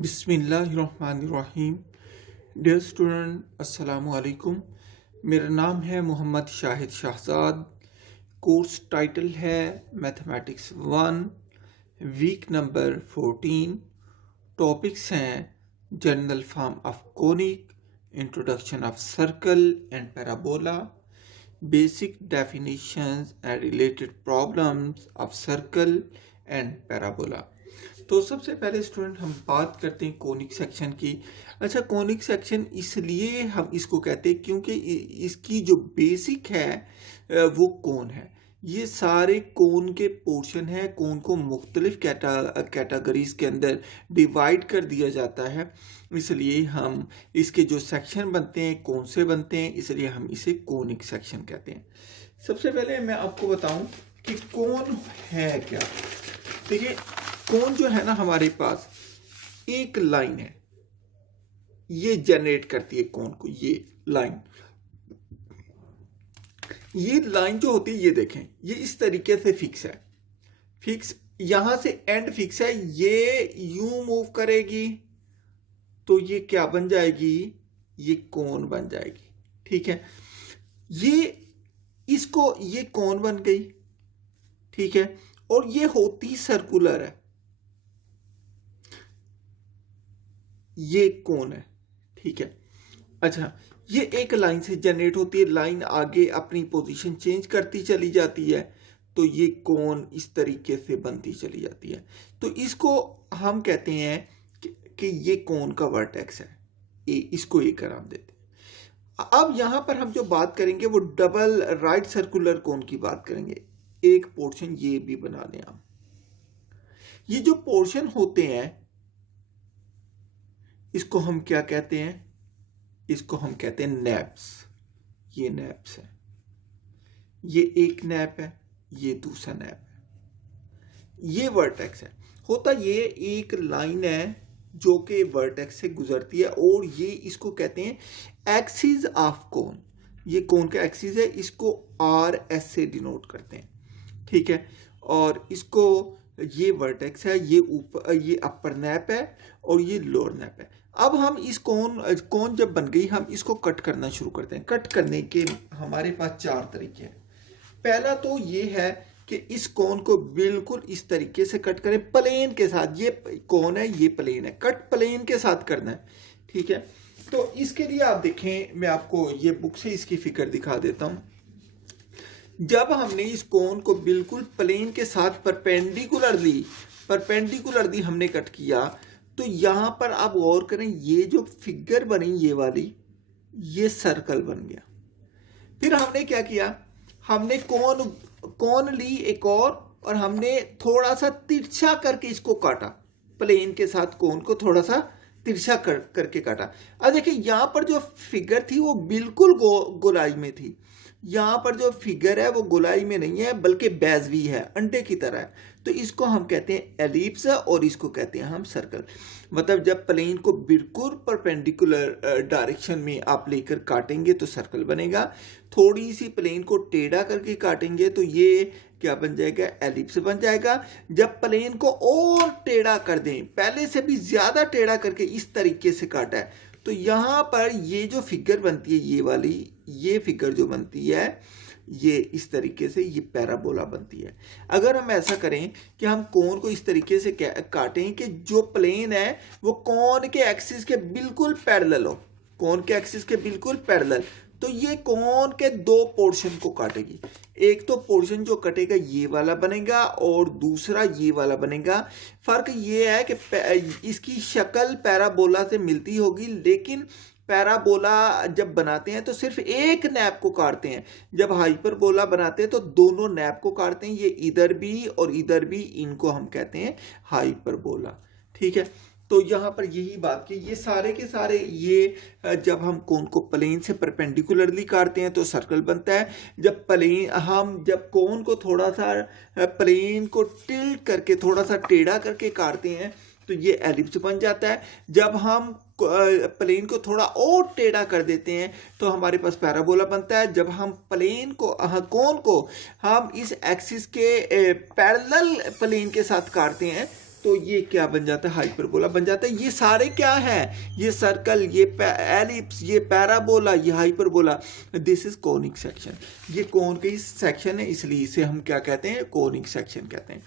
बिस्मिल्लाहिर्रहमानिर्रहीम। Dear student अस्सलामु अलैकुम। मेरा नाम है मोहम्मद शाहिद शहजाद। कोर्स टाइटल है मैथमेटिक्स 1, वीक नंबर 14। टॉपिक्स हैं general form of conic, introduction of circle and parabola, basic definitions and related problems of circle and parabola. तो सबसे पहले स्टूडेंट हम बात करते हैं कोनिक सेक्शन की। अच्छा, कोनिक सेक्शन इसलिए हम इसको कहते हैं क्योंकि इसकी जो बेसिक है वो कोन है। ये सारे कोन के पोर्शन है। कोन को मुख्तलिफ कैटेगरीज के अंदर डिवाइड कर दिया जाता है, इसलिए हम इसके जो सेक्शन बनते हैं कौन से बनते हैं, इसलिए हम इसे कोनिक सेक्शन कहते हैं। सबसे पहले मैं आपको बताऊं कि कोन है क्या। देखिए, कोन जो है ना, हमारे पास एक लाइन है, ये जनरेट करती है कोन को। ये लाइन जो होती है, ये देखें, ये इस तरीके से फिक्स है। फिक्स यहां से एंड फिक्स है। ये यूं मूव करेगी तो ये क्या बन जाएगी, ये कोन बन जाएगी। ठीक है, ये कोन बन गई। ठीक है, और ये होती सर्कुलर है, ये कोन है। ठीक है, अच्छा, ये एक लाइन से जनरेट होती है। लाइन आगे अपनी पोजीशन चेंज करती चली जाती है, तो ये कोन इस तरीके से बनती चली जाती है। तो इसको हम कहते हैं कि ये कोन का वर्टेक्स है। इसको ये करार देते हैं। अब यहां पर हम जो बात करेंगे वो डबल राइट सर्कुलर कोन की बात करेंगे। एक पोर्शन ये भी बना लें हम। ये जो पोर्शन होते हैं इसको हम क्या कहते हैं, इसको हम कहते हैं नैप्स। ये नैप्स है, ये एक नैप है, ये दूसरा नैप है, ये वर्टेक्स है। होता ये एक लाइन है जो कि वर्टेक्स से गुजरती है, और ये इसको कहते हैं एक्सिस ऑफ कोन। ये कोन का एक्सिस है, इसको RS से डिनोट करते हैं। ठीक है, और इसको ये वर्टेक्स है, ये अपर नैप है और ये लोअर नैप है। अब हम इस कोन जब बन गई, हम इसको कट करना शुरू करते हैं। कट करने के हमारे पास 4 तरीके हैं। पहला तो ये है कि इस कोन को बिल्कुल इस तरीके से कट करें, प्लेन के साथ। ये कोन है, ये प्लेन है, कट प्लेन के साथ करना है। ठीक है, तो इसके लिए आप देखें, मैं आपको ये बुक से इसकी फिगर दिखा देता हूं। जब हमने इस कोन को बिल्कुल प्लेन के साथ परपेंडिकुलरली हमने कट किया, तो यहां पर आप गौर करें, ये जो फिगर बनी ये वाली, ये सर्कल बन गया। फिर हमने क्या किया, हमने कोन ली एक और हमने थोड़ा सा तिरछा करके इसको काटा। प्लेन के साथ कोन को थोड़ा सा तिरछा करके काटा। अब देखिए, यहां पर जो फिगर थी वो बिल्कुल गोलाई में थी। यहां पर जो फिगर है वो गोलाई में नहीं है, बल्कि बेजवी है, अंडे की तरह है। तो इसको हम कहते हैं एलिप्स, और इसको कहते हैं हम सर्कल। मतलब जब प्लेन को बिल्कुल परपेंडिकुलर डायरेक्शन में आप लेकर काटेंगे तो सर्कल बनेगा। थोड़ी सी प्लेन को टेढ़ा करके काटेंगे तो ये क्या बन जाएगा, एलिप्स बन जाएगा। जब प्लेन को और टेढ़ा कर दें, पहले से भी ज्यादा टेढ़ा करके इस तरीके से काटा है, तो यहां पर ये जो फिगर बनती है, ये वाली, ये फिगर जो बनती है, ये इस तरीके से ये पैराबोला बनती है। अगर हम ऐसा करें कि हम कोन को इस तरीके से काटें कि जो प्लेन है वो कोन के एक्सिस के बिल्कुल पैरेलल हो, कोन के एक्सिस के बिल्कुल पैरेलल, तो ये कोन के 2 पोर्शन को काटेगी। एक तो पोर्शन जो कटेगा ये वाला बनेगा, और दूसरा ये वाला बनेगा। फर्क ये है कि इसकी शक्ल पैराबोला से मिलती होगी, लेकिन पैराबोला जब बनाते हैं तो सिर्फ एक नैप को काटते हैं। जब हाइपरबोला बनाते हैं तो दोनों नैप को काटते हैं, ये इधर भी और इधर भी, इनको हम कहते हैं हाइपरबोला। ठीक है, तो यहां पर यही बात की, ये सारे के सारे, ये जब हम कोन को प्लेन से परपेंडिकुलरली काटते हैं तो सर्कल बनता है। जब कोन को थोड़ा सा प्लेन को टिल्ट करके, थोड़ा सा टेढ़ा करके काटते हैं तो ये एलिप्स बन जाता है। जब हम प्लेन को थोड़ा और टेढ़ा कर देते हैं तो हमारे पास पैराबोला बनता है। जब हम कोन को हम इस एक्सिस के पैरेलल प्लेन के साथ काटते हैं तो ये क्या बन जाता है, हाइपरबोला बन जाता है। ये सारे क्या है, ये सर्कल, ये एलिप्स, ये पैराबोला, ये hyperbola, this is conic section. ये कोन का सेक्शन है, इसलिए इसे हम क्या कहते हैं, कोनिक सेक्शन कहते हैं।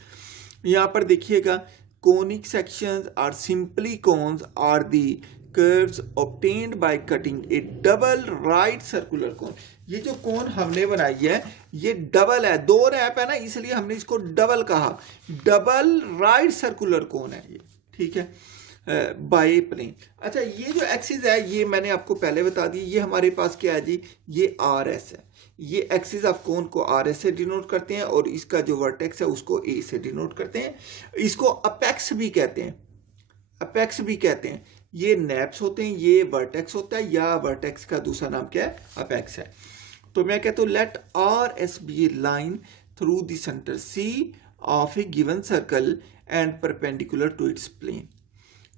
यहाँ पर देखिएगा, conic sections are simply cones are the curves obtained by cutting a double right circular cone। ये जो कोन हमने बनाई है ये डबल है, दो रैप है ना, इसलिए हमने इसको डबल कहा। डबल राइट सर्कुलर कोन है ये, ठीक है, बाय प्लेन। अच्छा, ये जो एक्सिस है ये मैंने आपको पहले बता दी, ये हमारे पास क्या है जी, ये आर एस है। ये एक्सिस ऑफ कोन को आर एस से डिनोट करते हैं और इसका जो वर्टेक्स है उसको ए से डिनोट करते हैं। इसको अपेक्स भी कहते हैं, अपेक्स भी कहते हैं। ये नेप्स होते हैं, ये वर्टेक्स होता है, या वर्टेक्स का दूसरा नाम क्या है, अपेक्स है। तो मैं कहता हूं let R S be a line through the centre C of a given circle and perpendicular to its plane,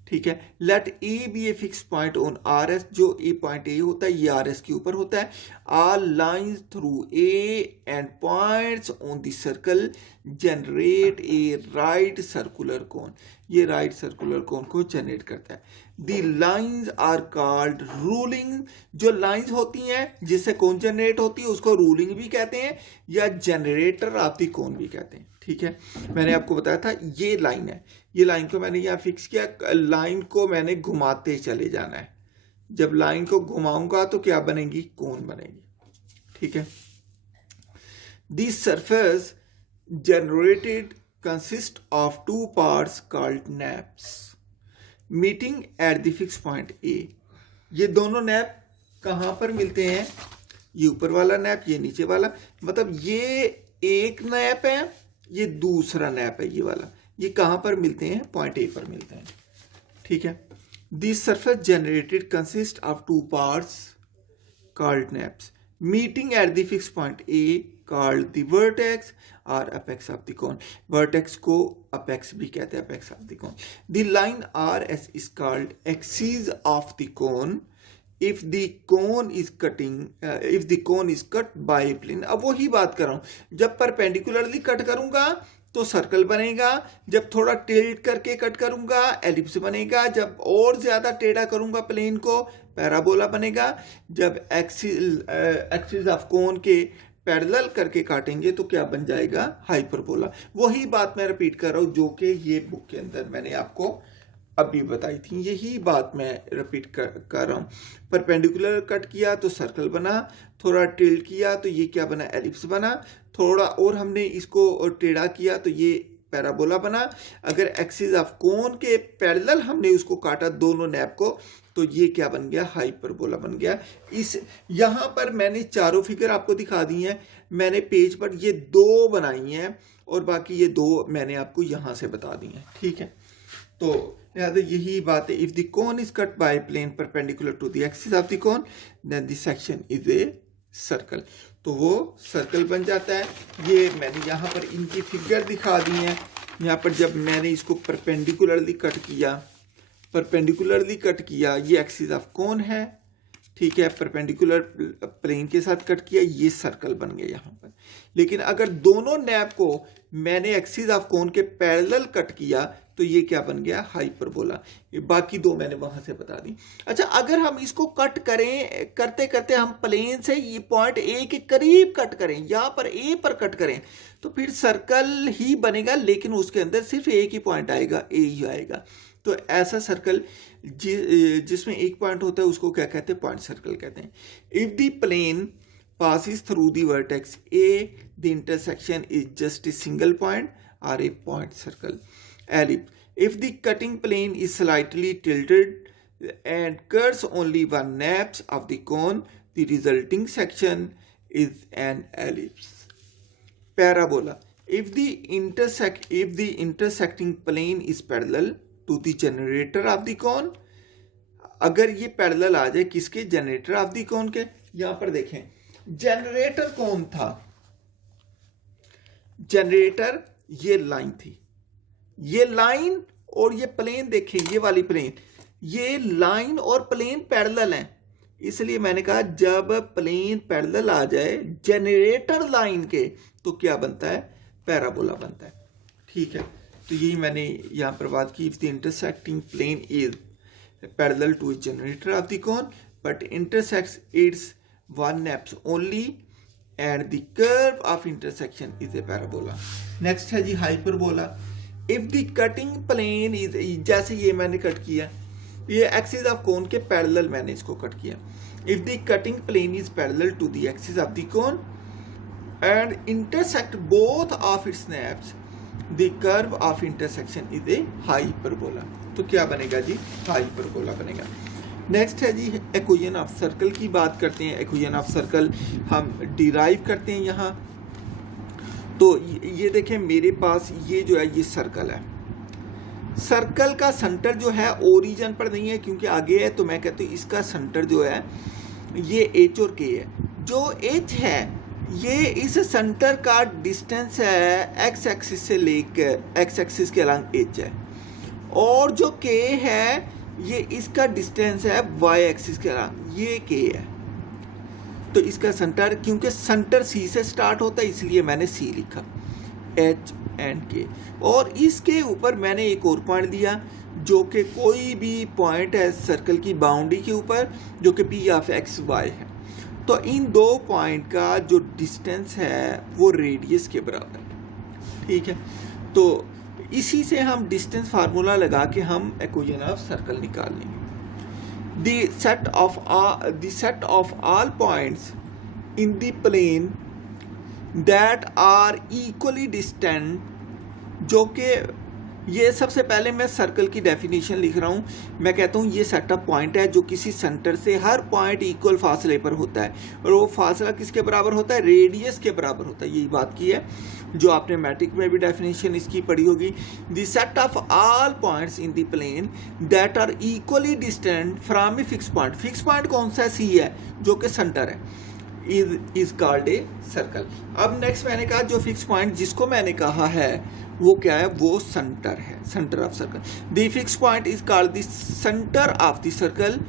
ठीक है। Let A be a fix point on R S, जो ए पॉइंट ए होता है ये R S के ऊपर होता है। Are lines through A and points on the circle generate a right circular cone, ये राइट सर्कुलर कोन को जनरेट करता है। The lines are called ruling, जो लाइंस होती हैं जिससे कोन जनरेट होती है उसको रूलिंग भी कहते हैं या जनरेटर ऑफ द कोन भी कहते हैं, ठीक है। मैंने आपको बताया था ये लाइन है, ये लाइन को मैंने यहाँ फिक्स किया, लाइन को मैंने घुमाते चले जाना है। जब लाइन को घुमाऊंगा तो क्या बनेगी, कोन बनेगी, ठीक है। This surface generated consist of two parts called naps meeting at the fixed point A। ये दोनों नैप कहाँ पर मिलते हैं, ये ऊपर वाला नैप, ये नीचे वाला, मतलब ये एक नैप है, ये दूसरा नैप है, ये वाला। ये कहाँ पर मिलते हैं, पॉइंट ए पर मिलते हैं, ठीक है। This surface generated consist of two parts called naps meeting at the fixed point A called the vertex or apex of the cone। vertex को apex भी कहते हैं, apex of the cone। the line RS is called axis of the cone if the cone is cut by a plane। अब वही बात कर रहा हूं, जब परपेंडिकुलरली कट करूंगा तो सर्कल बनेगा, जब थोड़ा टिल्ट करके कट करूंगा एलिप्स बनेगा, जब और ज्यादा टेढ़ा करूंगा प्लेन को पैराबोला बनेगा, जब एक्सिस ऑफ कोन के पैरेलल करके काटेंगे तो क्या बन जाएगा, हाइपरबोला। वही बात मैं रिपीट कर रहा हूं जो कि ये बुक के अंदर मैंने आपको अभी बताई थी, यही बात मैं रिपीट कर रहा हूं। परपेंडिकुलर कट किया तो सर्कल बना, थोड़ा टिल्ट किया तो ये क्या बना, एलिप्स बना, थोड़ा और हमने इसको टेढ़ा किया तो ये पैराबोला बना। अगर एक्सिस ऑफ कोन के पैरेलल हमने उसको काटा दोनों नैप को तो ये क्या बन गया, हाइपरबोला बन गया। इस यहाँ पर मैंने चारों फिगर आपको दिखा दी हैं, मैंने पेज पर ये दो बनाई हैं और बाकी ये दो मैंने आपको यहाँ से बता दी हैं, ठीक है। तो लिहाजा यही बात है, if the cone is cut by plane perpendicular to the axis of the cone then the section is a circle, तो वो सर्कल बन जाता है। ये मैंने यहाँ पर इनकी फिगर दिखा दी हैं। यहाँ पर जब मैंने इसको परपेंडिकुलरली कट किया, ये एक्सिस ऑफ कोन है, ठीक है, परपेंडिकुलर प्लेन के साथ कट किया, ये सर्कल बन गया यहाँ पर। लेकिन अगर दोनों नैप को मैंने एक्सिस ऑफ कोन के पैरेलल कट किया तो ये क्या बन गया, हाइपरबोला। ये बाकी दो मैंने वहां से बता दी। अच्छा, अगर हम इसको कट करें, करते करते हम प्लेन से ये पॉइंट ए के करीब कट करें, यहाँ पर ए पर कट करें तो फिर सर्कल ही बनेगा, लेकिन उसके अंदर सिर्फ एक ही पॉइंट आएगा, ए ही आएगा। तो ऐसा सर्कल जिसमें एक पॉइंट होता है उसको क्या कहते हैं, पॉइंट सर्कल कहते हैं। If the plane passes through the vertex A, the intersection is just a single point or a point circle. Ellipse. If the cutting plane is slightly tilted and cuts only one naps of the cone, the resulting section is an ellipse. Parabola. If the intersecting plane is parallel to the generator of the cone, अगर ये parallel आ जाए किसके, generator of the कोन के। यहां पर देखें, generator कौन था, जनरेटर ये लाइन थी, ये लाइन और ये प्लेन देखें, ये वाली प्लेन, ये लाइन और प्लेन पैरेलल हैं, इसलिए मैंने कहा जब प्लेन पैरेलल आ जाए जनरेटर लाइन के तो क्या बनता है, पैराबोला बनता है, ठीक है। तो यही मैंने यहाँ पर बात की, if the intersecting plane is parallel to the generator of the cone but intersects its one nappes only and the curve of intersection is a parabola. Next है जी hyperbola. If the cutting plane is, जैसे ये मैंने cut किया, ये axis of cone के parallel मैंने इसको कट किया। If the cutting plane is parallel to the axis of the cone and intersect both of its nappes, the curve of intersection is a hyperbola. तो क्या बनेगा जी? हाइपरबोला बनेगा। नेक्स्ट है जी इक्वेशन ऑफ सर्कल की बात करते हैं। इक्वेशन ऑफ सर्कल हम डिराइव करते हैं यहाँ। तो ये देखें, मेरे पास ये जो है ये सर्कल है। सर्कल का सेंटर जो है ओरिजिन पर नहीं है क्योंकि आगे है, तो मैं कहता हूँ इसका सेंटर जो है ये एच और के है। जो एच है ये इस सेंटर का डिस्टेंस है एक्स एक्सिस से लेकर, एक्स एक्सिस के अलॉन्ग एच है, और जो के है ये इसका डिस्टेंस है वाई एक्सिस के अलॉन्ग, ये के है। तो इसका सेंटर, क्योंकि सेंटर सी से स्टार्ट होता है इसलिए मैंने सी लिखा, एच एंड के। और इसके ऊपर मैंने एक और पॉइंट दिया जो कि कोई भी पॉइंट है सर्कल की बाउंड्री के ऊपर जो कि पी ऑफ एक्स वाई है। तो इन दो पॉइंट का जो डिस्टेंस है वो रेडियस के बराबर है, ठीक है। तो इसी से हम डिस्टेंस फार्मूला लगा के हम इक्वेशन ऑफ सर्कल निकाल लेंगे। The set of all points in the plane that are equally distant, जो कि ये सबसे पहले मैं सर्कल की डेफिनेशन लिख रहा हूँ। मैं कहता हूँ ये सेट ऑफ पॉइंट है जो किसी सेंटर से हर पॉइंट इक्वल फासले पर होता है, और वो फासला किसके बराबर होता है? रेडियस के बराबर होता है। यही बात की है जो आपने मैट्रिक में भी डेफिनेशन इसकी पढ़ी होगी। The set of all points in the plane that are equally distant from a fix point. Fix point कौन सा? सी है जो कि सेंटर है, इज कॉल्ड ए सर्कल। अब नेक्स्ट मैंने कहा जो फिक्स पॉइंट जिसको मैंने कहा है वो क्या है? वो सेंटर है, centre of circle. The fix point is called the centre of the circle.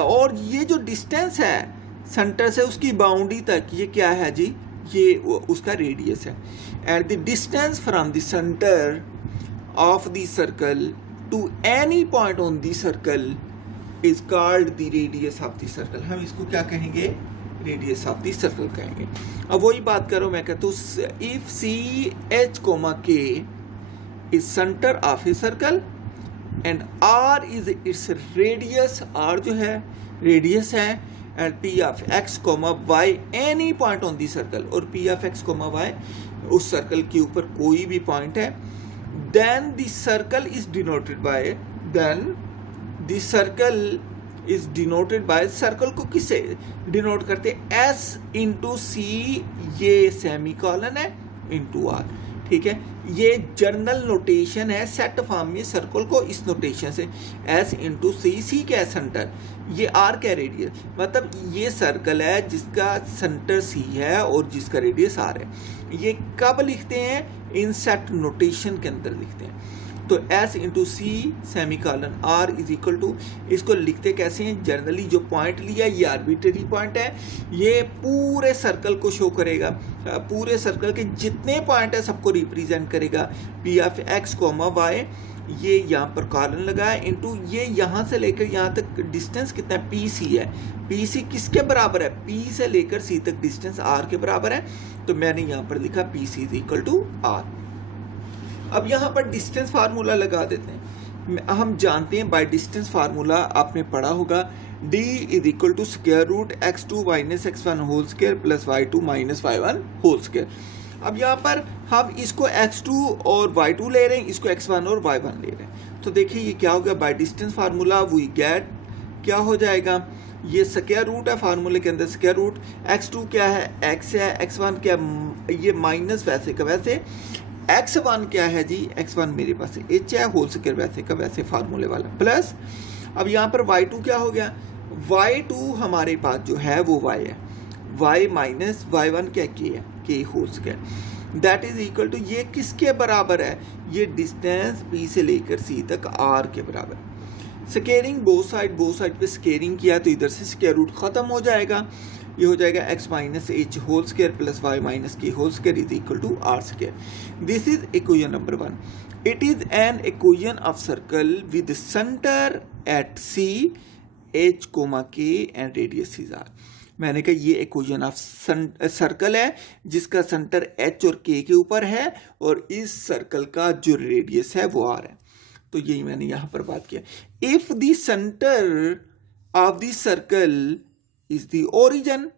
और ये जो डिस्टेंस है सेंटर से उसकी बाउंड्री तक, ये क्या है जी? ये उसका रेडियस है। And the distance from the centre of the circle to any point on the circle is called the radius of the circle. हम इसको क्या कहेंगे? रेडियस ऑफ द सर्कल कहेंगे। अब वही बात करो, मैं कहता हूँ if C H comma K is centre of a circle and R is its radius, R जो है रेडियस है, and P of x comma Y any point on the circle, और P of x comma Y उस circle के ऊपर कोई भी point है, then the circle is denoted by, then the circle is denoted by, circle को किससे denote करते हैं? एस इंटू सी, ये सेमी कॉलन है, इंटू आर, ठीक है। ये जर्नल नोटेशन है सेट फॉर्म में सर्कल को इस नोटेशन से, एस इंटू सी, सी क्या है? सेंटर, ये आर क्या? रेडियस। मतलब ये सर्कल है जिसका सेंटर सी है और जिसका रेडियस आर है। ये कब लिखते हैं? इन सेट नोटेशन के अंदर लिखते हैं। तो S into C semicolon r is equal to, इसको लिखते कैसे हैं? जनरली जो पॉइंट लिया ये आर्बिट्रेरी पॉइंट है, ये पूरे सर्कल को शो करेगा, पूरे सर्कल के जितने पॉइंट है सबको रिप्रेजेंट करेगा। P of x comma y, ये यहाँ पर कॉलन लगा है, इंटू ये यहाँ से लेकर यहाँ तक डिस्टेंस कितना है? पी सी है। पी सी किसके बराबर है? पी से लेकर सी तक डिस्टेंस आर के बराबर है। तो मैंने यहाँ पर लिखा P C is equal to r. अब यहाँ पर डिस्टेंस फार्मूला लगा देते हैं। हम जानते हैं बाय डिस्टेंस फार्मूला, आपने पढ़ा होगा, d is equal to square root x2 minus x1 whole square plus y2 minus y1 whole square. अब यहाँ पर हम इसको x2 और y2 ले रहे हैं, इसको x1 और y1 ले रहे हैं। तो देखिए ये क्या हो गया? By distance formula we get, क्या हो जाएगा? ये स्क्वायर रूट है फार्मूले के अंदर, स्क्वायर रूट x2 क्या है? x है, x1 क्या? ये माइनस वैसे का वैसे, x1 क्या है जी? x1 मेरे पास h है, होल स्क्वायर वैसे का वैसे फार्मूले वाला, प्लस अब यहाँ पर y2 क्या हो गया? y2 हमारे पास जो है वो y है, y माइनस y1 क्या? k है, k whole square, that is equal to, ये किसके बराबर है? ये डिस्टेंस p से लेकर c तक r के बराबर। स्केयरिंग बोथ साइड पे स्केयरिंग किया तो इधर से स्क्वायर रूट खत्म हो जाएगा, ये हो जाएगा x minus H whole square plus y minus K whole square is equal to R square. This is equation number 1। It is an equation of circle with centre at C, H, K and radius is R। मैंने कहा ये equation of circle है जिसका centre H और K के ऊपर है और इस सर्कल का जो रेडियस है वो R है। तो यही मैंने यहां पर बात किया। If the centre of the circle is the origin,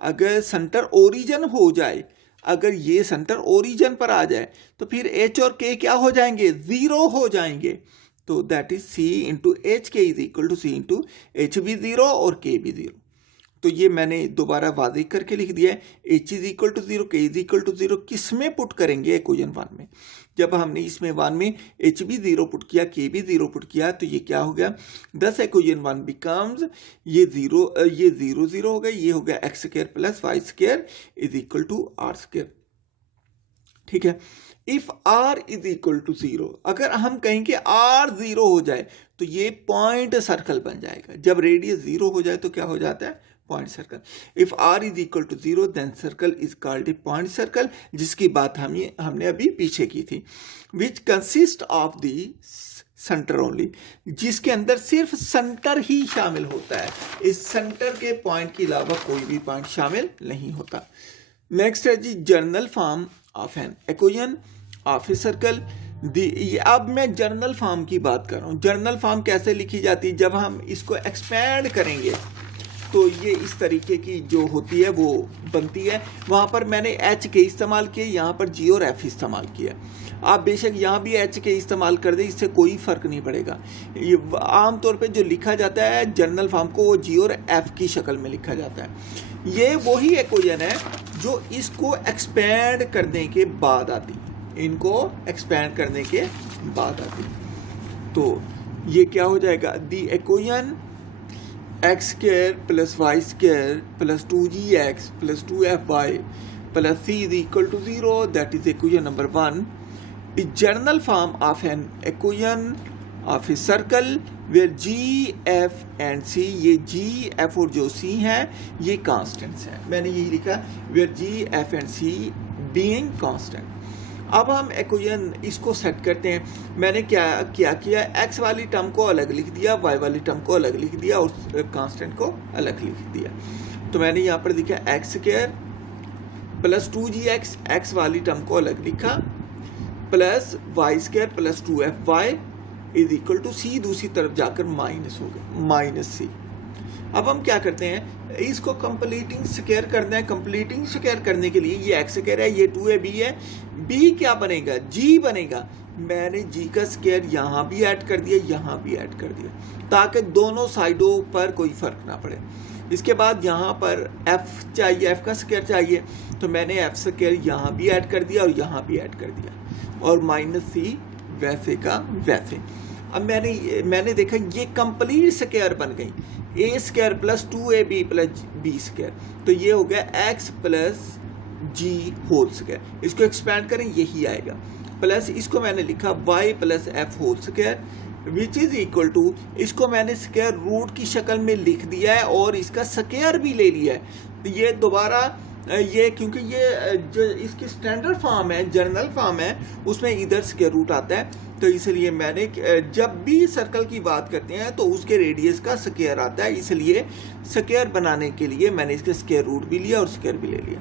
अगर सेंटर ओरिजिन हो जाए, अगर ये सेंटर ओरिजिन पर आ जाए तो फिर H और K क्या हो जाएंगे, 0 हो जाएंगे। तो that is C into H K is equal to C into H भी 0 और K भी 0। तो ये मैंने दोबारा वादे करके लिख दिया है। H is equal to 0, K is equal to 0 किस में पुट करेंगे, इक्वेशन 1 में। जब हमने इसमें 1 में H भी 0 पुट किया, K भी 0 पुट किया, तो ये क्या हो गया, दस इक्वेशन 1 बिकम्स ये 0 0 हो गया, ये हो गया x square plus y square is equal to r square. ठीक है। If r is equal to 0, अगर हम कहेंगे r 0 हो जाए तो ये पॉइंट सर्कल बन जाएगा। जब रेडियस 0 हो जाए तो क्या हो जाता है, point circle. If r is equal to 0 then circle is called a point circle, जिसकी बात हमने अभी पीछे की थी। Which consist of the centre only, जिसके अंदर सिर्फ सेंटर ही शामिल होता है, इस सेंटर के पॉइंट के अलावा कोई भी पॉइंट शामिल नहीं होता। नेक्स्ट है जी general form of an equation of a circle. अब मैं जर्नल फॉर्म की बात कर रहा हूँ। जर्नल फॉर्म कैसे लिखी जाती है, जब हम इसको एक्सपैंड करेंगे तो ये इस तरीके की जो होती है वो बनती है। वहाँ पर मैंने H के इस्तेमाल किए, यहाँ पर G और F इस्तेमाल किया। आप बेशक यहाँ भी H के इस्तेमाल कर दें, इससे कोई फ़र्क नहीं पड़ेगा। ये आमतौर पे जो लिखा जाता है जर्नल फॉर्म को, वो G और F की शक्ल में लिखा जाता है। ये वही इक्वेशन है जो इसको एक्सपैंड करने के बाद आती है, इनको एक्सपैंड करने के बाद आती है। तो ये क्या हो जाएगा, the equation x square plus y square plus 2gx plus 2fy plus c is equal to 0, that is equation number 1, is general form of an equation of a circle where g, f and c, ये g, f और जो c हैं ये constants हैं। मैंने यही लिखा where g, f and c being constant। अब हम इक्वेशन इसको सेट करते हैं। मैंने क्या किया, x वाली टर्म को अलग लिख दिया, y वाली टर्म को अलग लिख दिया और कांस्टेंट को अलग लिख दिया। तो मैंने यहाँ पर लिखा x square plus 2gx, x वाली टर्म को अलग लिखा, plus y square plus 2fy is equal to c, दूसरी तरफ जाकर माइनस हो गया, माइनस c। अब हम क्या करते हैं, इसको कंप्लीटिंग स्क्वायर करना है। कंप्लीटिंग स्क्वायर करने के लिए ये x स्क्वायर है, ये 2ab है, b क्या बनेगा, g बनेगा। मैंने g का स्क्वायर यहाँ भी ऐड कर दिया, यहाँ भी ऐड कर दिया, ताकि दोनों साइडों पर कोई फर्क ना पड़े। इसके बाद यहाँ पर f चाहिए, f का स्क्वायर चाहिए, तो मैंने f स्क्वायर यहाँ भी ऐड कर दिया और यहाँ भी ऐड कर दिया, और माइनस c वैसे का वैसे। अब मैंने देखा ये कंप्लीट स्क्वायर बन गई, a square plus 2ab plus b square, तो ये हो गया x plus g whole square. इसको एक्सपैंड करें, यही आएगा, प्लस इसको मैंने लिखा y plus f whole square which is equal to, इसको मैंने स्क्वायर रूट की शक्ल में लिख दिया है और इसका स्क्वायर भी ले लिया है। ये दोबारा ये क्योंकि ये जो इसकी स्टैंडर्ड फॉर्म है, जर्नल फॉर्म है, उसमें इधर स्क्वायर रूट आता है, तो इसलिए मैंने जब भी सर्कल की बात करते हैं तो उसके रेडियस का स्क्वायर आता है, इसलिए स्क्वायर बनाने के लिए मैंने इसके स्क्वायर रूट भी लिया और स्क्वायर भी ले लिया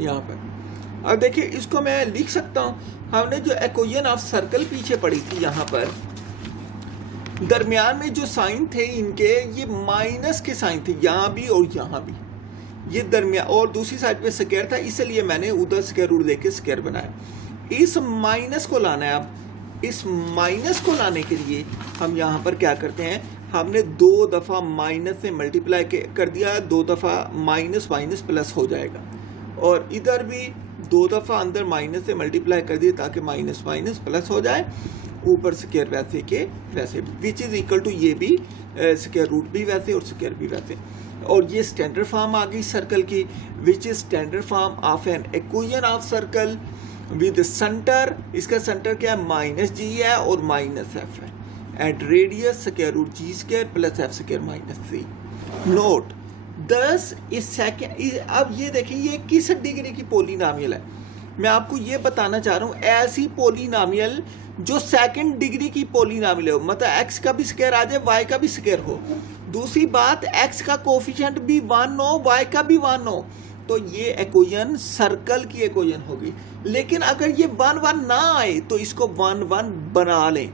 यहाँ पर। अब देखिए इसको मैं लिख सकता हूँ, हमने जो इक्वेशन ऑफ सर्कल पीछे पढ़ी थी, यहाँ पर दरमियान में जो साइन थे इनके, ये माइनस के साइन थे, यहाँ भी और यहाँ भी, ये दरमियान, और दूसरी साइड पे स्क्वायर था, इसलिए मैंने उधर स्क्वायर रूट देके स्क्वायर बनाया। इस माइनस को लाना है। अब इस माइनस को लाने के लिए हम यहाँ पर क्या करते हैं, हमने 2 दफ़ा माइनस से मल्टीप्लाई कर दिया, 2 दफ़ा माइनस माइनस प्लस हो जाएगा, और इधर भी 2 दफ़ा अंदर माइनस से मल्टीप्लाई कर दिया ताकि माइनस माइनस प्लस हो जाए, ऊपर स्क्वायर वैसे के वैसे, विच इज इक्वल टू ये भी स्क्वायर रूट भी वैसे और स्क्वायर भी वैसे। और ये स्टैंडर्ड फॉर्म आ गई सर्कल की, which is standard form of an equation of circle with centre, इसका सेंटर क्या है, माइनस जी है और माइनस एफ है, at radius square root G square plus F square minus C. Note, 10 इस second. अब ये देखिए ये किस डिग्री की पोलिनोमियल है, मैं आपको ये बताना चाह रहा हूँ, ऐसी पोलिनोमियल जो सेकंड डिग्री की पोलिनोमियल हो, मतलब एक्स का भी स्क्वायर आ जाए वाई का भी स्क्वायर हो। दूसरी बात, एक्स का कोफिशिएंट भी 1 हो वाई का भी 1 हो, तो ये इक्वेशन सर्कल की इक्वेशन होगी। लेकिन अगर ये 1 1 ना आए तो इसको 1 1 बना लें,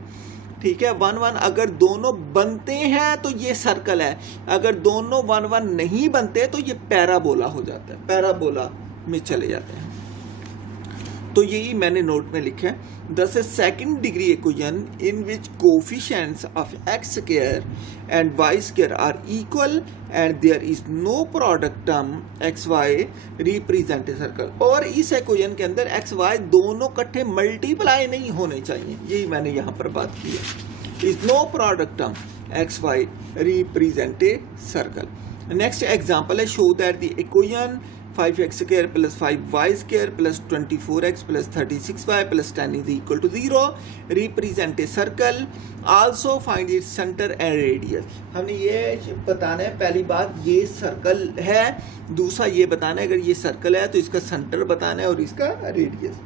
ठीक है। 1 1 अगर दोनों बनते हैं तो ये सर्कल है, अगर दोनों 1 1 नहीं बनते तो ये पैराबोला हो जाता है, पैराबोला में चले जाते हैं। तो यही मैंने नोट में लिखा है, thus a second degree equation in which coefficients of x square and y square are equal and there is no product term xy represent a circle। और इस इक्वेशन के अंदर x y दोनों इकट्ठे मल्टीप्लाई नहीं होने चाहिए, यही मैंने यहाँ पर बात की है। is no product term xy represent a circle। next example है, show that the equation 5x square plus 5y square plus 24x plus 36y plus 10 is equal to 0 represent a circle, also find its center and radius। हमने ये बताना है, पहली बात ये circle है, दूसरा ये बताना है अगर ये सर्कल है तो इसका सेंटर बताना है और इसका रेडियस।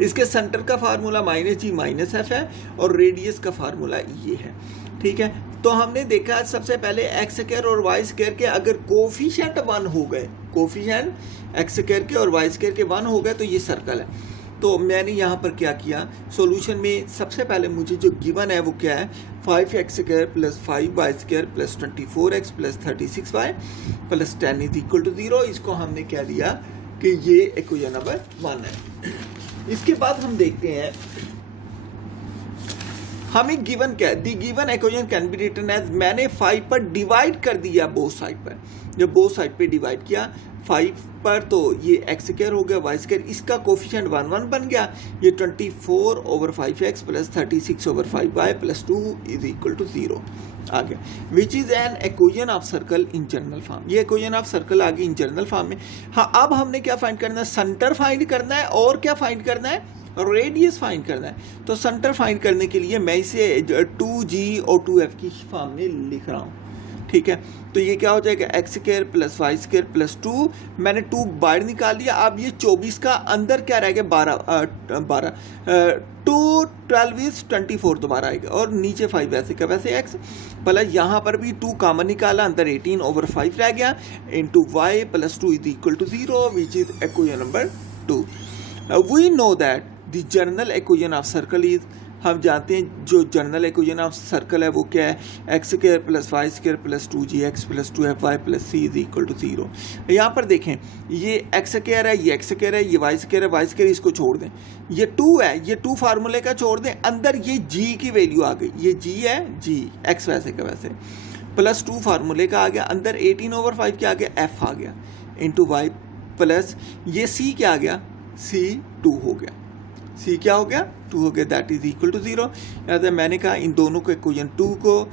इसके सेंटर का फार्मूला -g-f है और रेडियस का फार्मूला ये है, ठीक है। तो हमने देखा सबसे पहले एक्स स्क्वायर और वाई स्क्वायर के अगर कोफिशिएंट 1 हो गए, कोफिशिएंट एक्स स्क्वायर के और वाई स्क्वायर के 1 हो गए तो ये सर्कल है। तो मैंने यहाँ पर क्या किया, सॉल्यूशन में सबसे पहले मुझे जो गिवन है वो क्या है, 5x square plus 5y square plus 24x plus 36y plus 10 is equal to 0। इसको हमने क्या दिया कि ये इक्वेशन नंबर 1 है। इसके बाद हम देखते हैं हमें गिवन क्या है, the given equation can be written as, मैंने 5 पर डिवाइड कर दिया बोथ साइड पर, जब बोथ साइड पे डिवाइड किया 5 पर तो ये एक्स स्क्वायर हो गया वाई स्क्वायर, इसका कोफिशिएंट 1 1 बन गया, ये 24/5x plus 36/5y plus 2 is equal to 0 आ गया, which is an equation of circle in general form. ये इक्वेशन ऑफ सर्कल आ गई इन जनरल फॉर्म में। हाँ, अब हमने क्या फाइंड करना है, सेंटर फाइंड करना है और क्या फाइंड करना है, रेडियस फाइंड करना है। तो सेंटर फाइंड करने के लिए मैं इसे 2g और 2f की फॉर्म में लिख रहा हूँ, ठीक है। तो ये क्या हो जाएगा, x square plus y square plus 2, मैंने 2 बाहर निकाल दिया। अब ये 24 का अंदर क्या रहेगा, 12 2 12 इज 24 दोबारा आएगा और नीचे 5 वैसे का वैसे एक्स प्लस यहाँ पर भी 2 कॉमन निकाला, अंदर 18/5 रह गया into y plus 2 is equal to 0 which is equation number 2। We know that the general equation of circle is, हम जानते हैं जो जनरल इक्वेशन ऑफ सर्कल है वो क्या है, x square plus y square plus 2gx plus 2fy plus c is equal to 0। यहाँ पर देखें ये एक्स स्क्वायर है, ये एक्स स्क्वायर है, ये वाई स्क्वायर है, वाई स्क्वायर इसको छोड़ दें, ये 2 है, ये 2 फार्मूले का छोड़ दें, अंदर ये g की वैल्यू आ गई, ये g है, g x वैसे का वैसे प्लस 2 फार्मूले का आ गया, अंदर 18/5 क्या आ गया, f आ गया इंटू वाई प्लस ये c क्या आ गया, c 2 हो गया, c क्या हो गया, 2 हो गया, दैट इज इक्वल टू 0। याद है मैंने कहा इन दोनों को इक्वेशन 2 को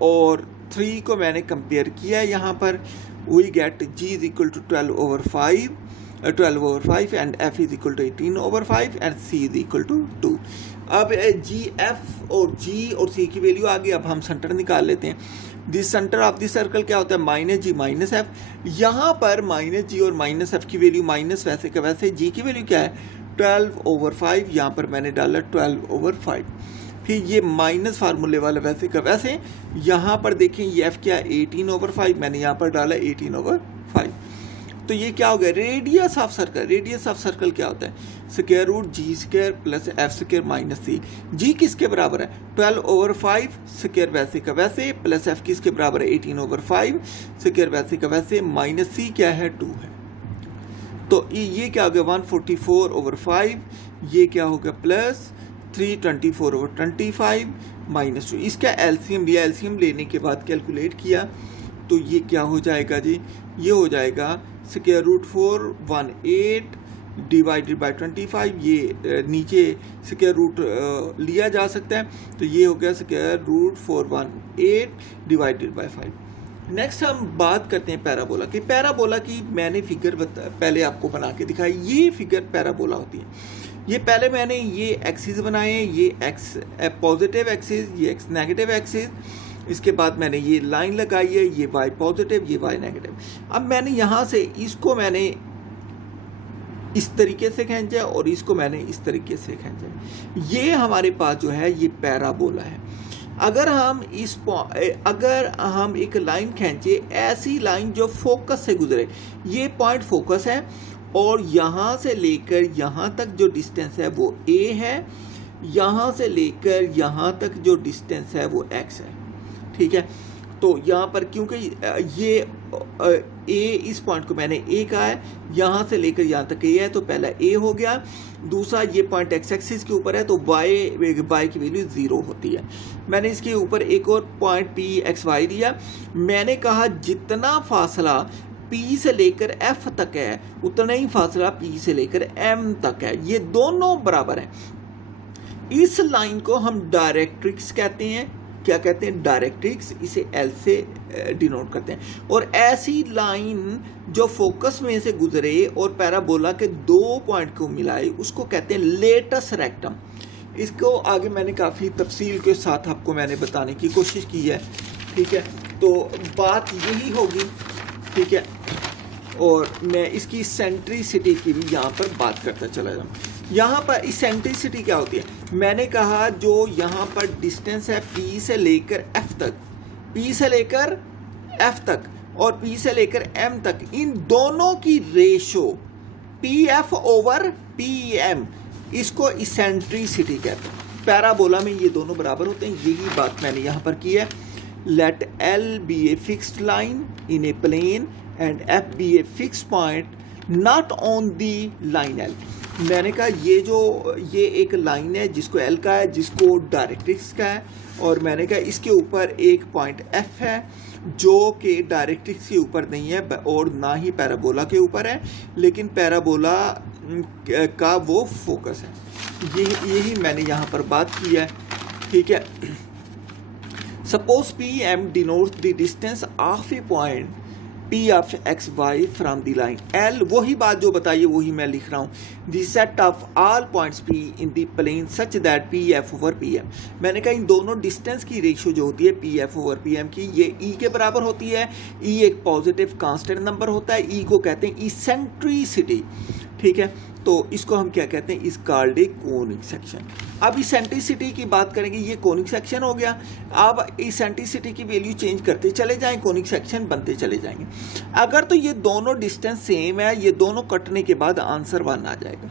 और 3 को मैंने कंपेयर किया है, यहाँ पर we get g is equal to 12/5 and f is equal to 18/5 and c is equal to 2। अब g f और g और c की वैल्यू आ गई, अब हम सेंटर निकाल लेते हैं। This centre of this circle क्या होता है, -g-f। यहाँ पर -g और -f की वैल्यू माइनस वैसे का वैसे, g की वैल्यू क्या है 12/5, यहाँ पर मैंने डाला 12/5। फिर ये माइनस फार्मूले वाला वैसे का वैसे, यहाँ पर देखें ये f क्या है 18/5, मैंने यहाँ पर डाला 18/5। तो ये क्या हो गया, radius of circle. Radius of circle क्या होता है, square root G square plus F square minus C. G किसके बराबर है 12/5 स्क्वायर वैसे का वैसे प्लस एफ किसके बराबर है 18/5 स्क्वायर वैसे का वैसे माइनस सी क्या है 2 है। तो ये क्या हो गया 144/5, ये क्या हो गया प्लस 324/25 माइनस 2। इसका एलसीएम लिया, एलसीएम लेने के बाद कैलकुलेट किया तो ये क्या हो जाएगा जी, ये हो जाएगा स्क्वायर रूट 418 डिवाइडेड बाय 25। ये नीचे स्क्वायर रूट लिया जा सकता है, तो ये हो गया square root 418 divided by 5। Next हम बात करते हैं पैराबोला की। पैराबोला की मैंने फिगर पहले आपको बना के दिखाई, ये फिगर पैराबोला होती है। ये पहले मैंने ये एक्सिस बनाए, ये एक्स पॉजिटिव एक्सिस, ये एक्स नेगेटिव एक्सिस, इसके बाद मैंने ये लाइन लगाई है, ये y पॉजिटिव, ये y नेगेटिव। अब मैंने यहाँ से इसको मैंने इस तरीके से खींचा और इसको मैंने इस तरीके से खींचा। ये हमारे पास जो है ये पैराबोला है। अगर हम एक लाइन खींचे, ऐसी लाइन जो फोकस से गुजरे, ये पॉइंट फोकस है और यहाँ से लेकर यहाँ तक जो डिस्टेंस है वो a है, यहाँ से लेकर यहाँ तक जो डिस्टेंस है वो x है, ठीक है। तो यहाँ पर क्योंकि ये a, इस पॉइंट को मैंने a कहा है, यहाँ से लेकर यहाँ तक a है तो पहला a हो गया। दूसरा ये पॉइंट x एक्सिस के ऊपर है तो y की वैल्यू 0 होती है। मैंने इसके ऊपर एक और पॉइंट p x y दिया। मैंने कहा जितना फासला P से लेकर F तक है उतना ही फासला P से लेकर M तक है, ये दोनों बराबर हैं। इस लाइन को हम डायरेक्ट्रिक्स कहते हैं। क्या कहते हैं? डायरेक्ट्रिक्स। इसे L से डिनोट करते हैं। और ऐसी लाइन जो फोकस में से गुजरे और पैराबोला के दो पॉइंट को मिलाए उसको कहते हैं लेटस रेक्टम। इसको आगे मैंने काफ़ी तफसील के साथ आपको मैंने बताने की कोशिश की है, ठीक है। तो बात यही होगी, ठीक है। और मैं इसकी सेंट्रिसिटी की भी यहाँ पर बात करता चला जाऊँ। यहाँ पर इसेंट्रिसिटी क्या होती है? मैंने कहा जो यहाँ पर डिस्टेंस है P से लेकर F तक, P से लेकर F तक और P से लेकर M तक, इन दोनों की रेशो PF ओवर PM, इसको इसेंट्रिसिटी कहते हैं। पैराबोला में ये दोनों बराबर होते हैं, यही बात मैंने यहाँ पर की है। Let L be a fixed line in a plane and F be a fixed point not on the line L। मैंने कहा ये एक लाइन है जिसको L का है, जिसको डायरेक्ट्रिक्स का है, और मैंने कहा इसके ऊपर एक पॉइंट F है जो कि डायरेक्ट्रिक्स के ऊपर नहीं है और ना ही पैराबोला के ऊपर है, लेकिन पैराबोला का वो फोकस है। यही मैंने यहाँ पर बात की है, ठीक है। Suppose PM denotes the distance of a point P of x y from the line L। वही बात जो बताइए वही मैं लिख रहा हूँ। The set of all points P in the plane such that PF over PM। मैंने कहा इन दोनों डिस्टेंस की रेशियो जो होती है PF over PM की, ये E के बराबर होती है। E एक पॉजिटिव कांस्टेंट नंबर होता है। E को कहते हैं इसेंट्रिसिटी, ठीक है। तो इसको हम क्या कहते हैं? इस कॉल्ड ए कोनिक सेक्शन। अब इसेंट्रिसिटी की बात करेंगे, ये कोनिक सेक्शन हो गया। अब इसेंट्रिसिटी की वैल्यू चेंज करते चले जाएं, कोनिक सेक्शन बनते चले जाएंगे। अगर तो ये दोनों डिस्टेंस सेम है, ये दोनों कटने के बाद आंसर 1 आ जाएगा।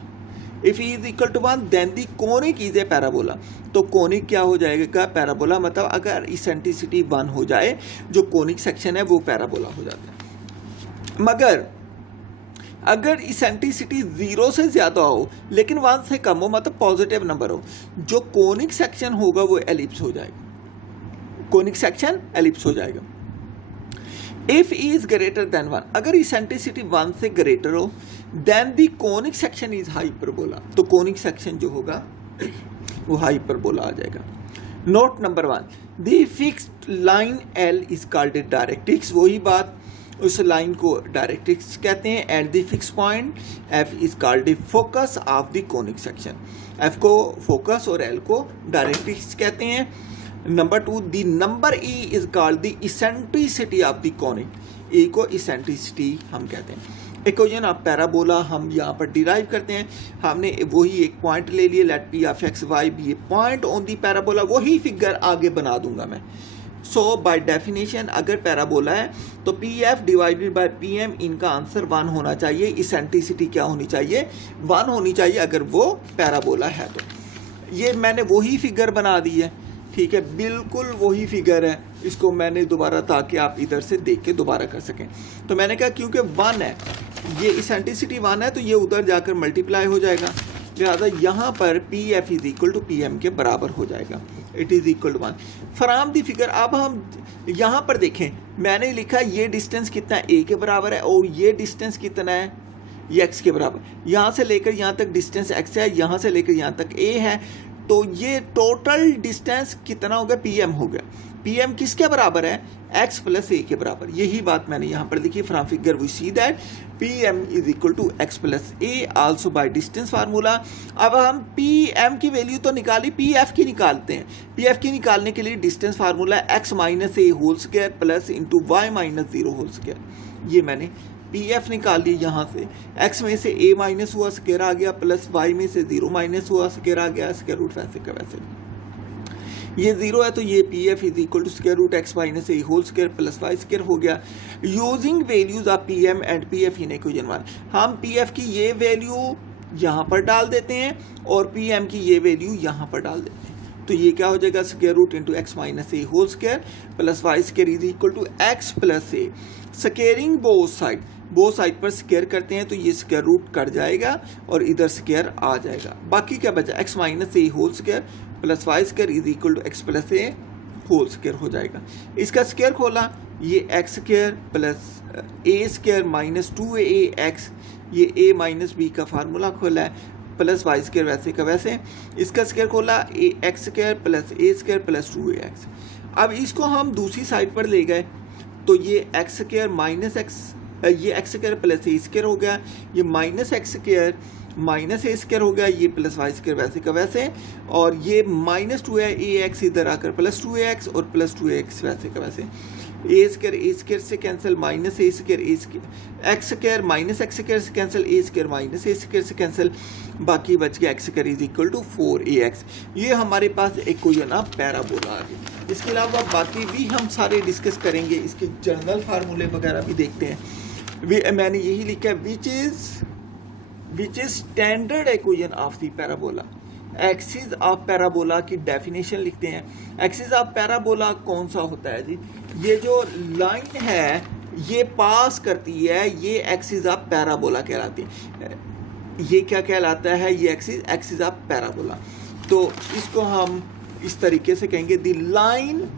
If E is equal to 1 then the conic is a parabola. तो कोनिक क्या हो जाएगा? पैराबोला। मतलब अगर इसेंट्रिसिटी 1 हो जाए, जो कोनिक सेक्शन है वो पैराबोला हो जाता है। मगर अगर इसेंट्रिसिटी 0 से ज़्यादा हो लेकिन 1 से कम हो, मतलब पॉजिटिव नंबर हो, जो कोनिक सेक्शन होगा वो एलिप्स हो जाएगा। कोनिक सेक्शन एलिप्स हो जाएगा। If E is greater than 1, अगर इसेंट्रिसिटी 1 से ग्रेटर हो then the conic section is hyperbola. तो कोनिक सेक्शन जो होगा वो हाइपरबोला आ जाएगा। Note number 1, the fixed line L is called directrix. वही बात, उस लाइन को डायरेक्ट्रिक्स कहते हैं। At the fix point F is called the focus of the conic section. F को फोकस और L को डायरेक्ट्रिक्स कहते हैं। Number 2, the number E is called the eccentricity of the conic. E को eccentricity हम कहते हैं। इक्वेशन ऑफ पैराबोला हम यहाँ पर डिराइव करते हैं। हमने वही एक पॉइंट ले लिया, let P of x y be a point on the parabola. वही फिगर आगे बना दूंगा मैं। सो बाय डेफिनेशन अगर पैराबोला है तो PF डिवाइडेड बाय PM, इनका आंसर 1 होना चाहिए। इसेंट्रिसिटी क्या होनी चाहिए? 1 होनी चाहिए अगर वो पैराबोला है तो। ये मैंने वही फिगर बना दी है, ठीक है, बिल्कुल वही फिगर है। इसको मैंने दोबारा, ताकि आप इधर से देख के दोबारा कर सकें। तो मैंने कहा क्योंकि 1 है, ये इसेंट्रिसिटी 1 है तो ये उधर जाकर मल्टीप्लाई हो जाएगा, लिहाजा यहाँ पर PF is equal to PM के बराबर हो जाएगा। It is equal to 1 from the figure. अब हम यहाँ पर देखें, मैंने लिखा ये डिस्टेंस कितना है, A के बराबर है, और ये डिस्टेंस कितना है, ये x के बराबर। यहाँ से लेकर यहाँ तक डिस्टेंस x है, यहाँ से लेकर यहाँ तक A है। तो ये टोटल डिस्टेंस कितना हो गया, पीएम हो गया। पीएम किसके बराबर है, x प्लस ए के बराबर। यही बात मैंने यहाँ पर लिखी, from figure we see that PM is equal to x plus a also by distance formula. अब हम पीएम की वैल्यू तो निकाली, पीएफ की निकालते हैं। पीएफ की निकालने के लिए डिस्टेंस फार्मूला x माइनस ए whole square plus into Y minus 0 whole square. ये मैंने पीएफ निकाल ली यहाँ से, x में से a माइनस हुआ स्क्वायर आ गया, प्लस y में से 0 माइनस हुआ स्क्वायर आ गया, स्क्वायर रूट वैसे का वैसे। ये 0 है तो ये P F is equal to square root x minus A whole square plus y square हो गया। Using values of P M and P F in equation 1, हम पी एफ की ये वैल्यू यहाँ पर डाल देते हैं और पी एम की ये वैल्यू यहाँ पर डाल देते हैं। तो ये क्या हो जाएगा, square root into x minus A whole square plus y square is equal to x plus a. Squaring both side पर स्क्वायर करते हैं तो ये स्क्वायर रूट कट जाएगा और इधर स्क्वायर आ जाएगा। बाकी क्या बचा, x minus A whole square plus y square is equal to x plus a whole square हो जाएगा। इसका स्क्वायर खोला, ये x square plus a square minus 2ax, ये ए माइनस बी का फार्मूला खोला है, प्लस वाई स्क्वायर वैसे का वैसे। इसका स्क्वायर खोला, ए x square plus a square plus 2ax। अब इसको हम दूसरी साइड पर ले गए तो ये एक्स स्क्वायर माइनस एक्स, ये x square plus a square हो गया, ये minus X square minus A square हो गया, ये प्लस वाई स्क्वायर वैसे का वैसे, और ये माइनस 2ax इधर आकर प्लस 2ax और प्लस 2ax वैसे का वैसे। ए स्क्वायर से cancel, minus A square X square minus X square से cancel, A square minus A square से कैंसिल, बाकी बच गया X square is equal to 4ax। ये हमारे पास इक्वेशन ऑफ पैराबोला आ गई। इसके अलावा बाकी भी हम सारे डिस्कस करेंगे, इसके जनरल फार्मूले वगैरह भी देखते हैं। मैंने यही लिखा है विच is standard equation of the parabola. Axis of parabola की डेफिनेशन लिखते हैं। एक्सिस ऑफ पैराबोला कौन सा होता है जी, ये जो लाइन है ये पास करती है, ये एक्सिस ऑफ पैराबोला कहलाती है। ये क्या कहलाता है, ये एक्सिस ऑफ पैराबोला। तो इसको हम इस तरीके से कहेंगे, the line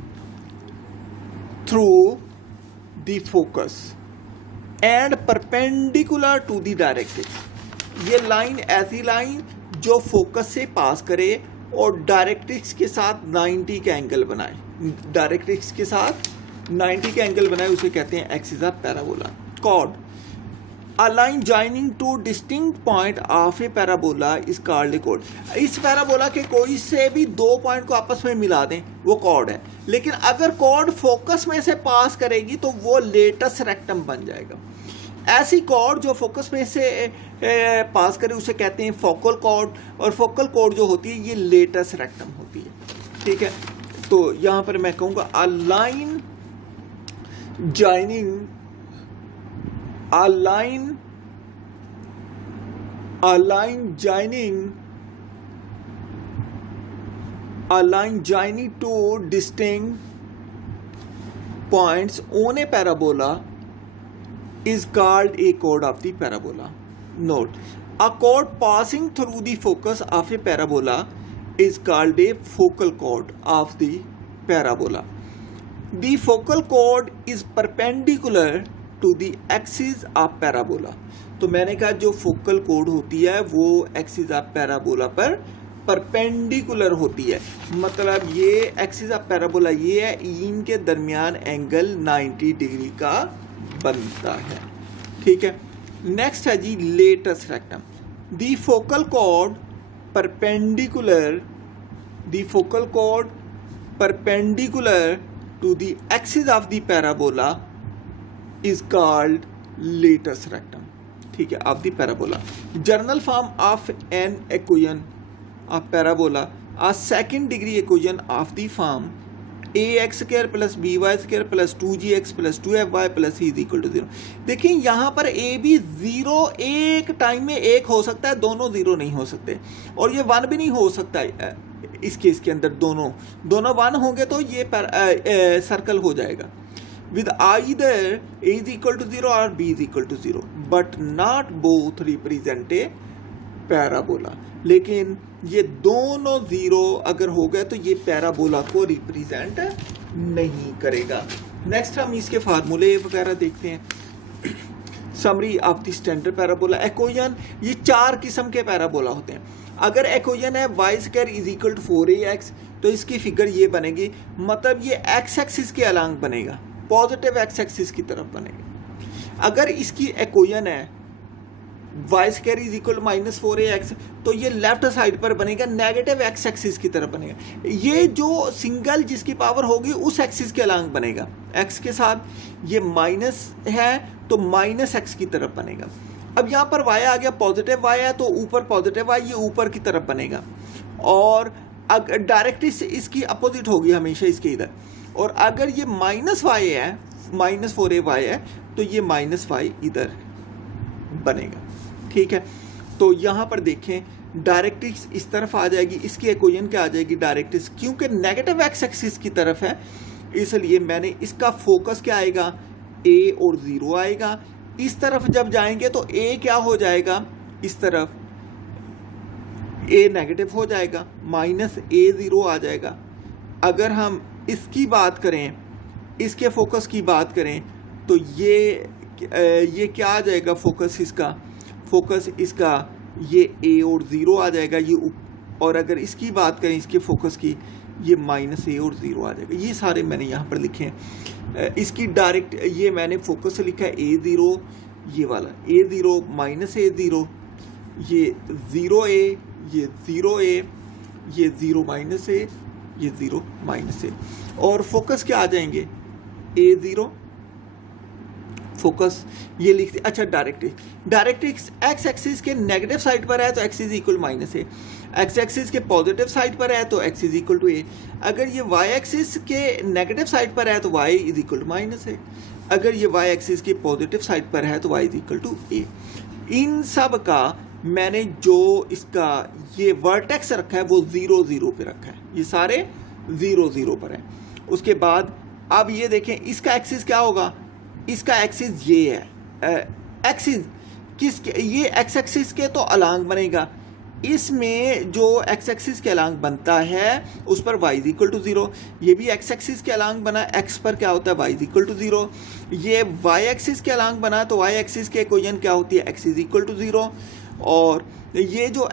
through the focus and perpendicular to the directrix. ये लाइन ऐसी लाइन जो फोकस से पास करे और डायरेक्ट्रिक्स के साथ 90 का एंगल बनाए, डायरेक्ट्रिक्स के साथ 90 का एंगल बनाए, उसे कहते हैं axis of parabola. Chord, a line joining two distinct point of a parabola is called a chord. इस पैराबोला के कोई से भी दो पॉइंट को आपस में मिला दें वो कॉर्ड है, लेकिन अगर कॉर्ड फोकस में से पास करेगी तो वो लेटस रेक्टम बन जाएगा। ऐसी कॉर्ड जो फोकस में से पास करे उसे कहते हैं फोकल कॉर्ड, और फोकल कॉर्ड जो होती है ये लेटस रेक्टम होती है। ठीक है, तो यहाँ पर मैं कहूँगा अ line joining two distinct points on A parabola is called a chord of the parabola. Note, a chord passing through the focus of a parabola is called a focal chord of the parabola. The focal chord is perpendicular to the axis of parabola. तो मैंने कहा जो focal chord होती है वो axis of parabola पर perpendicular होती है, मतलब ये एक्सिस ऑफ पैराबोला ये है, इनके दरमियान एंगल 90 डिग्री का बनता है। ठीक है, नेक्स्ट है जी latus rectum. The focal chord perpendicular to the axis of the parabola is called latus rectum. ठीक है, of the parabola. General form of an equation of parabola, a second degree equation of the form ax square plus by square plus 2gx plus 2fy plus c is equal to 0। देखिए यहाँ पर a भी 0 एक time में एक हो सकता है, दोनों 0 नहीं हो सकते, और ये 1 भी नहीं हो सकता है। इस केस के अंदर दोनों 1 होंगे तो ये सर्कल हो जाएगा with either a is equal to 0 or b is equal to 0, but not both represent a parabola. लेकिन ये दोनों 0 अगर हो गए तो ये पैराबोला को रिप्रेजेंट नहीं करेगा। नेक्स्ट हम इसके फार्मूले वगैरह देखते हैं। Summary of the standard parabola equation, ये 4 किस्म के पैराबोला होते हैं। अगर इक्वेशन है y square is equal to 4ax, तो इसकी फिगर ये बनेगी, मतलब ये एक्स एक्सिस के अलांग बनेगा, पॉजिटिव एक्स एक्सिस की तरफ बनेगा। अगर इसकी इक्वेशन है y square is equal minus 4ax, तो ये लेफ्ट साइड पर बनेगा, नेगेटिव एक्स एक्सिस की तरफ बनेगा। ये जो सिंगल जिसकी पावर होगी उस एक्सिस के अलांग बनेगा, एक्स के साथ ये माइनस है तो माइनस एक्स की तरफ बनेगा। अब यहाँ पर y आ गया, पॉजिटिव y है तो ऊपर पॉजिटिव y, ये ऊपर की तरफ बनेगा। और अगर डायरेक्ट इसकी अपोजिट होगी हमेशा इसके इधर। और अगर ये माइनस y है, माइनस 4ay है, तो ये माइनस y इधर बनेगा। ठीक है, तो यहाँ पर देखें डायरेक्ट्रिक्स इस तरफ आ जाएगी, इसकी इक्वेशन क्या आ जाएगी डायरेक्ट्रिक्स, क्योंकि नेगेटिव एक्स एक्सिस की तरफ है इसलिए मैंने इसका फोकस क्या आएगा, a और 0 आएगा। इस तरफ जब जाएंगे तो a क्या हो जाएगा, इस तरफ a नेगेटिव हो जाएगा, माइनस a0 आ जाएगा। अगर हम इसकी बात करें, इसके फोकस की बात करें, तो ये क्या आ जाएगा, फोकस इसका ये a और 0 आ जाएगा ये। और अगर इसकी बात करें इसके फोकस की, ये माइनस a और 0 आ जाएगा। ये सारे मैंने यहाँ पर लिखे हैं। इसकी डायरेक्ट ये मैंने फोकस से लिखा है a0, ये वाला a0 माइनस a0, ये 0a, ये 0a, ये 0 माइनस a, ये 0 माइनस a। और फोकस क्या आ जाएंगे, a0 फोकस ये लिखते। अच्छा, डायरेक्ट्रिक्स एक्स एक्सिस के नेगेटिव साइड पर है तो X is equal minus A, X axis के पॉजिटिव साइड पर है तो X is equal to A. अगर ये वाई एक्सिस के नेगेटिव साइड पर है तो Y is equal to minus A, अगर ये वाई एक्सिस के पॉजिटिव साइड पर है तो Y is equal to A. इन सब का मैंने जो इसका ये वर्टेक्स रखा है वो 0 0 पे रखा है, ये सारे 0 0 पर है। उसके बाद अब ये देखें इसका एक्सिस क्या होगा, इसका एक्सिस ये है, एक्सिस किसके, ये एक्स एक्सिस के तो अलांग बनेगा। इसमें जो एक्स एक्सिस के अलांग बनता है उस पर y इज इक्वल टू 0, ये भी एक्स एक्सिस के अलांग बना, एक्स पर क्या होता है y इज इक्वल टू 0। ये y एक्सिस के अलांग बना तो y एक्सिस के इक्वेशन क्या होती है, x इज इक्वल टू 0। और ये जो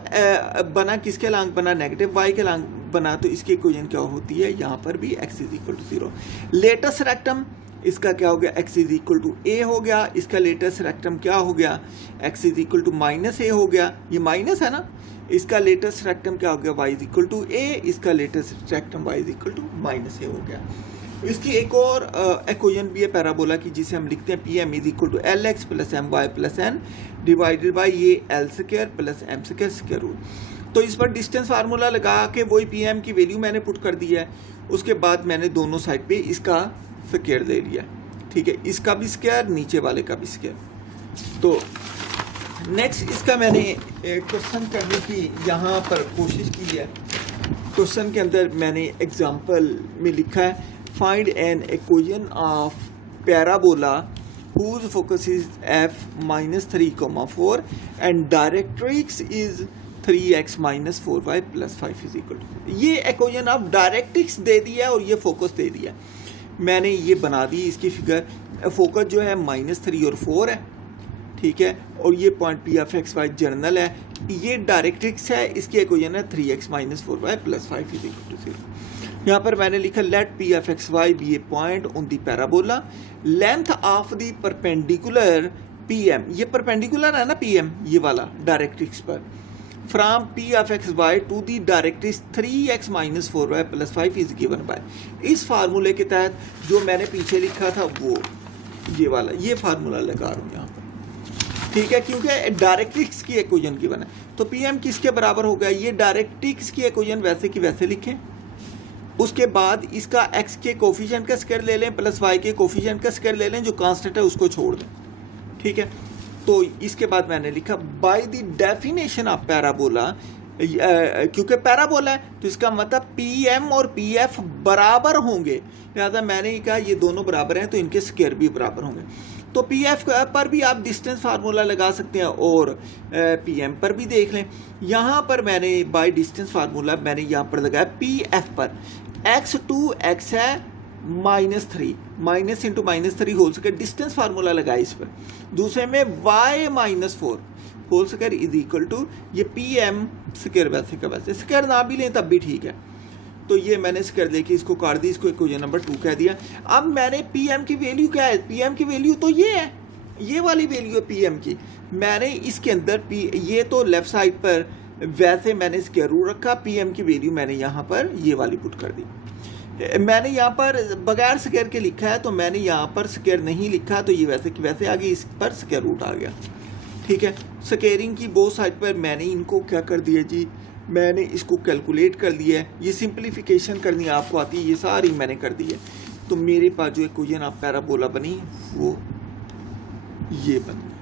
बना किसके अलांग बना, नेगेटिव y के अलांग बना, तो इसकी इक्वेशन क्या होती है, यहाँ पर भी x is equal to 0। Latus rectum इसका क्या हो गया, x is equal to a हो गया। इसका लेटेस्ट रेक्टम क्या हो गया, x is equal to minus a हो गया, ये माइनस है ना। इसका लेटेस्ट रेक्टम क्या हो गया, y is equal to a, इसका latus rectum y is equal to minus a हो गया। इसकी एक और इक्वेशन भी है पैराबोला की, जिसे हम लिखते हैं pm is equal to lx plus my plus n divided by ये l square plus m square square root. तो इस पर डिस्टेंस फार्मूला लगा के वही pm की वैल्यू मैंने पुट कर दी है। उसके बाद मैंने दोनों साइड पे इसका स्क्वायर दे लिया, ठीक है, इसका भी स्क्वायर, नीचे वाले का भी स्क्वायर। तो नेक्स्ट इसका मैंने क्वेश्चन करने की यहाँ पर कोशिश की है। क्वेश्चन के अंदर मैंने एग्जांपल में लिखा है, find N equation of parabola whose focus is f minus 3,4 and directrix is 3x minus 4y plus 5 is equal to। ये इक्वेशन ऑफ डायरेक्ट्रिक्स दे दिया और ये फोकस दे दिया, मैंने ये बना दी इसकी फिगर। फोकस जो है -3 और 4 है, ठीक है, और ये point p of x y general है, ये डायरेक्ट्रिक्स है, इसकी इक्वेशन है 3x minus 4y plus 5 is equal to 0। यहाँ पर मैंने लिखा let p of x y be a point on the parabola, length of the perpendicular p m, ये परपेंडिकुलर है ना पी एम ये वाला डायरेक्ट्रिक्स पर, from p of x y to the directrix 3x minus 4y plus 5 is given by. इस फार्मूले के तहत जो मैंने पीछे लिखा था वो ये वाला, ये फार्मूला लगा रहा हूँ यहाँ पर, ठीक है, क्योंकि डायरेक्ट्रिक्स की इक्वेशन गिवन है। तो पी एम किसके बराबर हो गया, ये डायरेक्ट्रिक्स की इक्वेशन वैसे की वैसे लिखें। उसके बाद इसका x के कोफिशिएंट का स्क्वायर ले लें प्लस y के कोफिशिएंट का स्क्वायर ले लें, जो कांस्टेंट है उसको छोड़ दें, ठीक है। तो इसके बाद मैंने लिखा by the definition of parabola, क्योंकि पैराबोला है तो इसका मतलब पी एम और पी एफ बराबर होंगे, लिहाजा मैंने कहा ये दोनों बराबर हैं तो इनके स्क्वायर भी बराबर होंगे। तो पी एफ पर भी आप डिस्टेंस फार्मूला लगा सकते हैं और पी एम पर भी देख लें। यहाँ पर मैंने बाय डिस्टेंस फार्मूला मैंने यहाँ पर लगाया पी एफ पर, एक्स टू एक्स है -3, minus into -3 whole square, distance formula लगाया इस पर। दूसरे में y -4, whole square is equal to ये पी एम स्क्वायर वैसे का वैसे, स्क्वायर ना भी लें तब भी ठीक है। तो ये मैंने स्क्वायर लेके इसको काट दी, इसको इक्वेशन नंबर 2 कह दिया। अब मैंने पी एम की वैल्यू क्या है, पी एम की वैल्यू तो ये है, ये वाली वैल्यू है पी एम की। मैंने इसके अंदर ये तो लेफ्ट साइड पर वैसे मैंने स्क्वायर रूट रखा, पी एम की वैल्यू मैंने यहाँ पर ये वाली पुट कर दी। मैंने यहाँ पर बगैर स्क्वायर के लिखा है, तो मैंने यहाँ पर स्क्वायर नहीं लिखा, तो ये वैसे कि वैसे आ गई, इस पर स्क्वायर रूट आ गया। ठीक है, स्क्वायरिंग की बोथ साइड पर मैंने इनको क्या कर दिया जी, मैंने इसको कैलकुलेट कर दिया है। ये सिंप्लीफिकेशन करनी आपको आती है, ये सारी मैंने कर दी है। तो मेरे पास जो इक्वेशन आप पैराबोला बनी वो ये बनी।